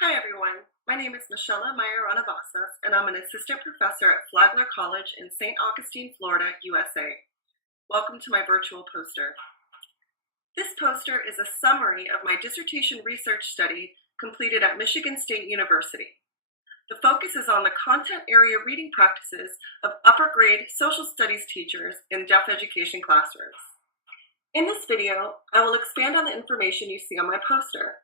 Hi everyone, my name is Maiorana-Basas and I'm an assistant professor at Flagler College in St. Augustine, Florida, USA. Welcome to my virtual poster. This poster is a summary of my dissertation research study completed at Michigan State University. The focus is on the content area reading practices of upper grade social studies teachers in deaf education classrooms. In this video, I will expand on the information you see on my poster.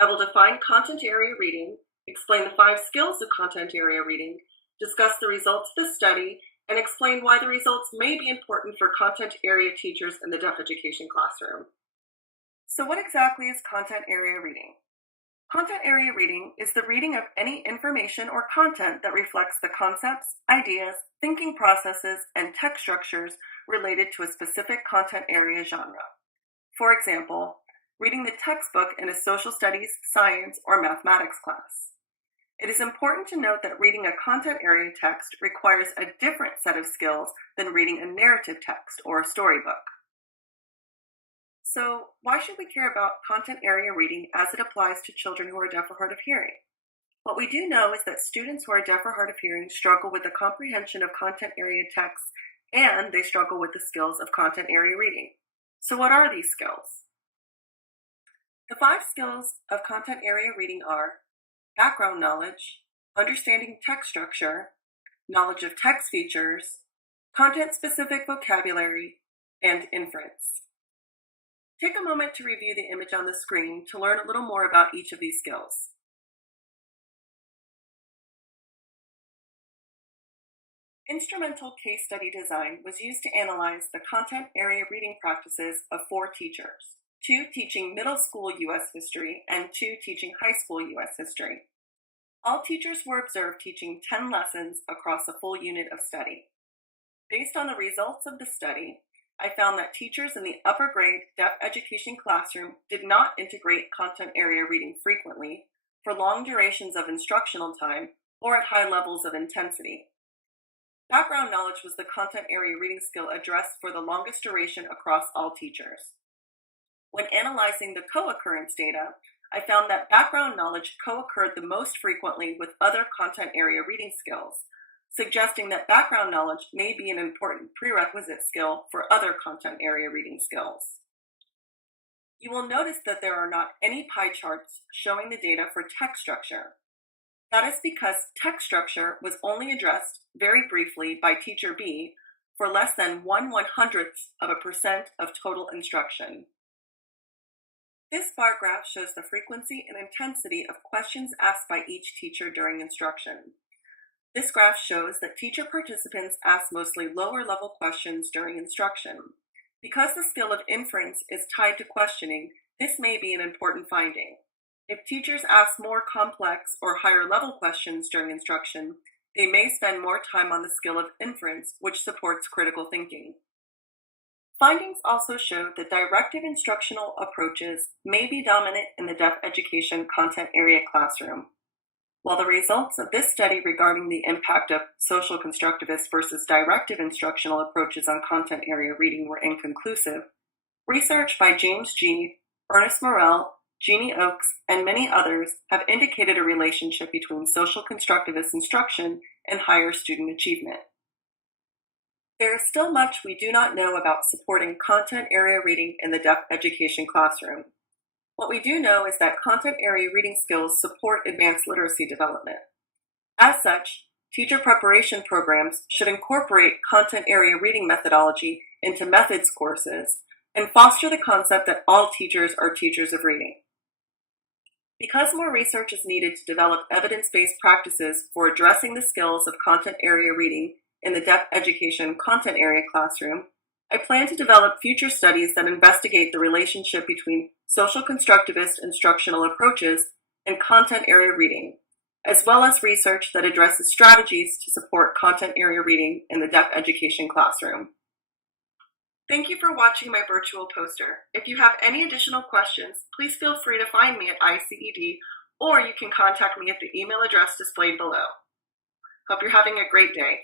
I will define content area reading, explain the 5 skills of content area reading, discuss the results of the study, and explain why the results may be important for content area teachers in the deaf education classroom. So what exactly is content area reading? Content area reading is the reading of any information or content that reflects the concepts, ideas, thinking processes, and text structures related to a specific content area genre. For example, reading the textbook in a social studies, science, or mathematics class. It is important to note that reading a content area text requires a different set of skills than reading a narrative text or a storybook. So, why should we care about content area reading as it applies to children who are deaf or hard of hearing? What we do know is that students who are deaf or hard of hearing struggle with the comprehension of content area texts, and they struggle with the skills of content area reading. So what are these skills? The 5 skills of content area reading are background knowledge, understanding text structure, knowledge of text features, content-specific vocabulary, and inference. Take a moment to review the image on the screen to learn a little more about each of these skills. Instrumental case study design was used to analyze the content area reading practices of 4 teachers. 2 teaching middle school U.S. history, and 2 teaching high school U.S. history. All teachers were observed teaching 10 lessons across a full unit of study. Based on the results of the study, I found that teachers in the upper grade deaf education classroom did not integrate content area reading frequently, for long durations of instructional time, or at high levels of intensity. Background knowledge was the content area reading skill addressed for the longest duration across all teachers. When analyzing the co-occurrence data, I found that background knowledge co-occurred the most frequently with other content area reading skills, suggesting that background knowledge may be an important prerequisite skill for other content area reading skills. You will notice that there are not any pie charts showing the data for text structure. That is because text structure was only addressed very briefly by Teacher B for less than 1/100% of total instruction. This bar graph shows the frequency and intensity of questions asked by each teacher during instruction. This graph shows that teacher participants ask mostly lower-level questions during instruction. Because the skill of inference is tied to questioning, this may be an important finding. If teachers ask more complex or higher-level questions during instruction, they may spend more time on the skill of inference, which supports critical thinking. Findings also showed that directive instructional approaches may be dominant in the deaf education content area classroom. While the results of this study regarding the impact of social constructivist versus directive instructional approaches on content area reading were inconclusive, research by James G., Ernest Morell, Jeannie Oakes, and many others have indicated a relationship between social constructivist instruction and higher student achievement. There is still much we do not know about supporting content area reading in the deaf education classroom. What we do know is that content area reading skills support advanced literacy development. As such, teacher preparation programs should incorporate content area reading methodology into methods courses and foster the concept that all teachers are teachers of reading. Because more research is needed to develop evidence-based practices for addressing the skills of content area reading in the deaf education content area classroom, I plan to develop future studies that investigate the relationship between social constructivist instructional approaches and content area reading, as well as research that addresses strategies to support content area reading in the deaf education classroom. Thank you for watching my virtual poster. If you have any additional questions, please feel free to find me at ICED, or you can contact me at the email address displayed below. Hope you're having a great day.